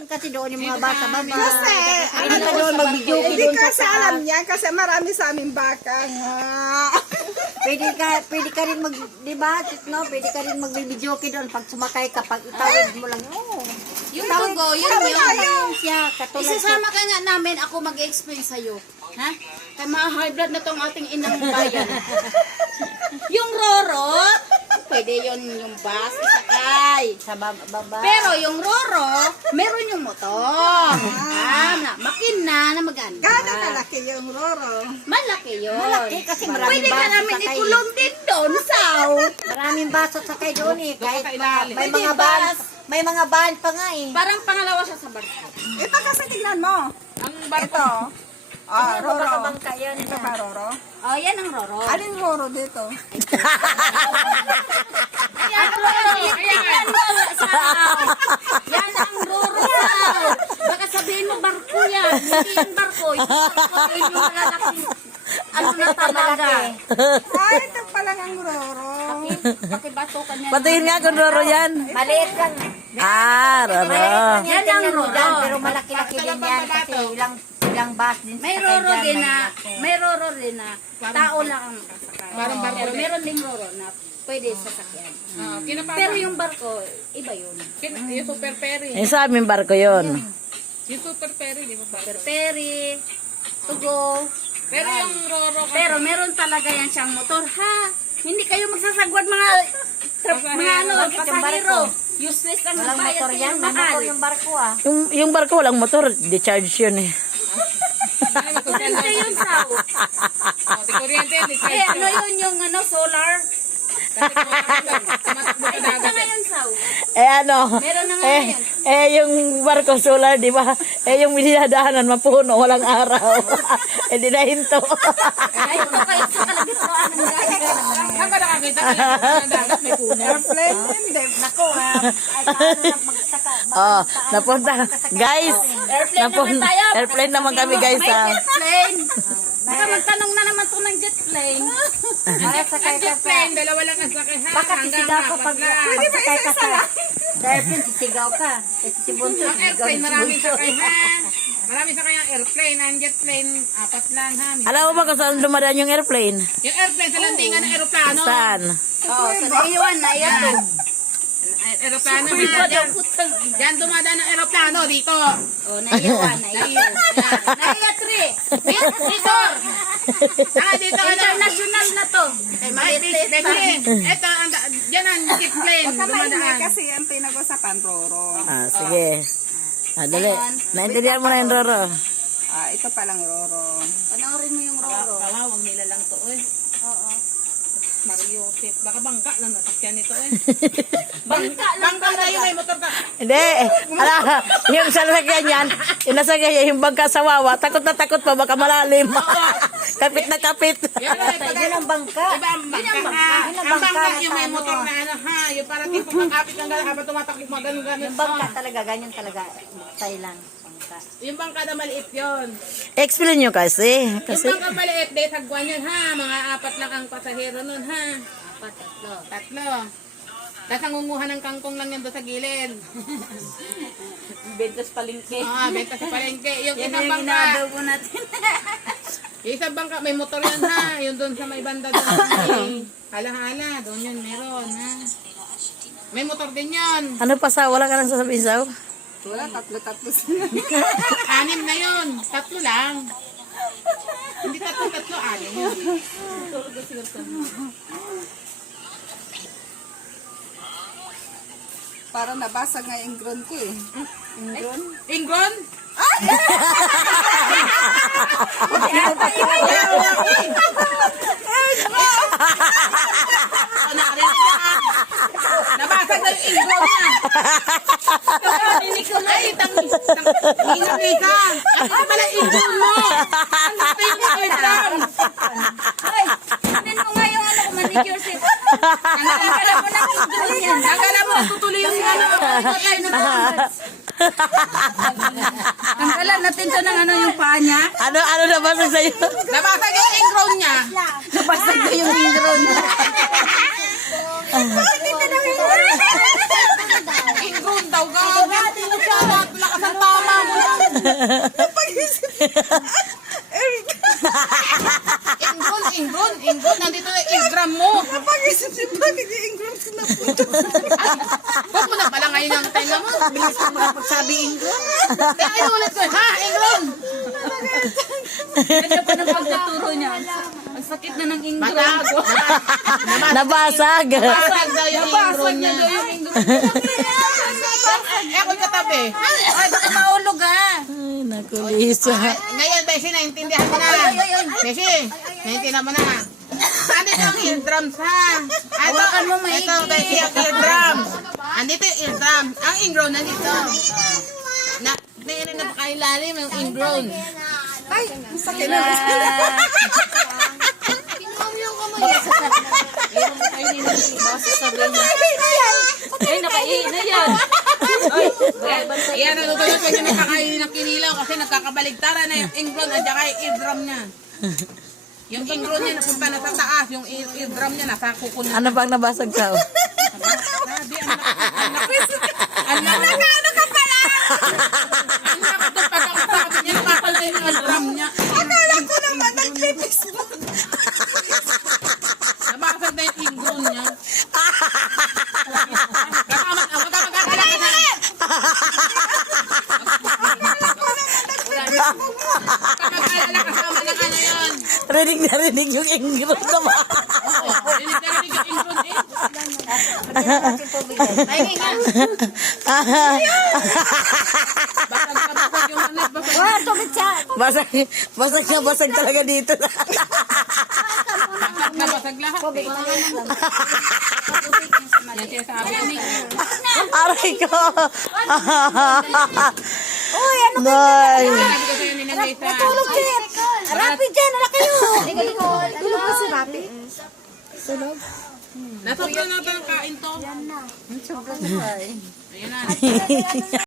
Kasi doon yung mga bata baba. Kasi, Hindi ka doon mag-video hindi doon kasi sa alam niya kasi marami sa aming baka nga. Pwede ka rin mag, di ba, no? Pwede ka rin mag-video doon pag sumakay ka, pag itawid mo lang. Oh. Yung tugo, yun. Siya, katulad ko. Isasama ka nga namin, ako mag-explain sa'yo. Ha? Kaya ma-high blood na tong ating inang bayan. Yung Roro, pwede yun yung bus, isakay. Sa baba. Pero yung Roro, meron yung motor. Makina na maganda. Gano'n kalaki yung Roro. Malaki yun. Malaki kasi maraming Pwede ka baso namin sakay. ikulong din doon, Saw. Maraming baso sakay doon eh. Kahit may Pwede mga van. May mga van pa nga eh. Parang pangalawa siya sa barko. Ito kasi tignan mo. Ang barko. Ito. Ah, Ano ba Roro. bangka yan? Ito ba Roro? Oh, yan ang Roro. Alin Roro dito? Yan, Roro. Yan, Saw. Yan ang Roro, Saw. Baka sabihin mo barko yan. Hindi yung barko. Yung barko, yun yung malalaking ano na talaga. Ay, ito pala ang Roro. Pakibato ka niya. Patingin nga kung Roro yan. Maliit lang. Ah, Roro. Yan ang Roro. Roro. Pero malaki-laki din yan kasi ilang bus din May sakay Roro dyan, din may na, laki. may Roro din na tao lang ang makasakay. Pero meron ding Roro na pwede sasakyan. Pero yung barko, iba yun. Yung super ferry. Yung sa aming barko yun. Yung super ferry, di ba ba? Super ferry, tugo. Pero yung Roro, Pero meron talaga yan siyang motor, ha? Hindi kayo magsasagwad mga pasahero. Useless ang Walang bayad motor kayo yan. ng May mahal. motor yung barko ah. Yung barko walang motor, decharge yun eh. Kuryente yun, Saw. di kuryente, di Eh, ano yun yung solar? Ito na yun, Saw. Ano? Meron na nga Eh, yan. yung barko solar, di ba? Yung minadaanan, mapuno, walang araw. Di na hinto. Ay, ito kayo sa kalagitnaan ng dagat. Saan ka nakakita ka ng dagat, may puno? Airplane hindi. Nako ah. Ay paano magsaka. Oh, napunta. Guys, Airplane naman tayo. airplane naman kami guys May ah. jet plane. Baka magtanong na naman to ng jet plane. Para sakay ka sa... Plane, dalawa lang ang sakay ha. Baka Hanggang sisigaw ka apat pag lang. sakay ka sa airplane, sisigaw ka. Kasi si Bunso, Ang sisigaw airplane, si maraming Bunso. sakay ha. Maraming sakay ang airplane. Ang jet plane, apat lang ha. Alam mo ba kung saan dumadaan yung airplane? Yung airplane sa landingan ng aeroplano. Saan? Oh, sa naiwan na yan. Aeroplano. Yan dumadaan ng aeroplano dito. Oh, naiwan. Naiya 3. Dito. Dito ka na. International na to. Eh, maliit Ito, yan ang jet plane. Kamay Dumadaan. kasi ang pinag-usapan Roro. Ah, sige. Ah, dali. Naintindihan mo na yung Roro. Ah, ito palang Roro. Panoorin mo yung Roro. Kawawang nila lang to eh. Oo. Mario Sip. Baka bangka lang nasakyan nito eh. Bangka lang Bangka na yung may motor ka. Hindi. Ala, yung sasakyan yan, yung nasakyan yan, yung bangka sa wawa, takot na takot pa, baka malalim. Kapit na kapit. Yan Yun ang bangka. Iba ang bangka ha. Ang bangka yung may motor na ano ha. Yung parang tipo kakapit ng gala habang tumatakbo mga ganun-ganun. Yung bangka talaga, ganyan talaga. Bangkay lang. Bangka. Yung bangka na maliit yun. Explain nyo kasi. Yung Kasi, bangka maliit, date hagwan yun ha. Mga apat lang ang pasahero nun ha. Apat, tatlo. Tatlo. Tapos nangunguha ng kangkong lang yan doon sa gilid. Bentos palengke. Benta sa palengke. Yung Yan isang yung bangka, inadaw natin. yung isang bangka, may motor yan ha. Yung doon sa may banda doon. Hala-hala, doon yun meron ha. May motor din yan. ano pa sa, wala ka nang sasabihin sa? Wala, tatlo-tatlo sila. Anim na yun. Tatlo lang. Hindi tatlo, anim. Para nabasag nga yung ground ko eh. Ingron? Nabasag na yung ingron niya. Ay, hinuli-ka. Ako pala ingron mo. Ang laki yung ingron. Ay, kunin mo nga yung ano ko, manicure set. Akala mo na kung doon yan. Akala mo, tutuloy yung ano. Patay na to. Tanggalan natin to ng ano yung paa niya. Ano nabasag sa'yo? Nabasag yung ingron niya. Nabasag na yung ingron. Ingron daw. Lakas Asan tama mo yan? Ingron. Nandito na Ingram mo. Napag-isip si bakit yung ingron ko na po. Huwag mo na pala ngayon ang tenga mo. Bilis ko mga pagsabi Ingron. Kaya ay ulit ko, ha, Ingron? Kaya pa ng pagkaturo niya. Ang sakit na ng ingro. Batago. Nabasag. Basag daw yung Ingron niya. Eh, ako'y katabi. Ay, baka maulog ah. Ay, naku, Lisa. Ngayon, Beshi, naintindihan mo na. Beshi, naintindihan mo na. Andito ang eardrums, ha? Hawakan mo maigi. Ito, Beshi, ang eardrums. Andito yung eardrums. Ang ingrown, nandito. Tingnan na pakailalim yung ingrown. Ay, ang sakit na. Ay, nakaiina yan. Yan, natutunan ko yung nakakainin ng kinilaw kasi nagkakabaligtara na yung ingrown at saka yung eardrum niya. Yung ingrown niya napunta na sa taas, yung eardrum niya nasa kuko na. Ano bang nabasag ka? Sabi, ano ka pala? Ang nakatong pagkakasabi niya, nakapalay yung eardrum niya. Akala ko naman nag-Facebook. Nabasag na yung ingrown niya. Huwag ka magkakala ka na. Kamag-alala kasama na ka na yun. Rinig na rinig yung ingron naman. Oo, rinig yung ingrown eh. Basag yung anak, basag. Wala, tubig siya. Basag talaga dito. Nabasag lahat eh. Yan siya sabi niya. Aray ko. Uy, ano Nay. Sabi ko sa'yo ni Nanay sa... tulog siya? Rapi dyan, ala kayo. Tulog ko si Rapi. Nasobra na ba ang kain to? Sobra na. Ayan na.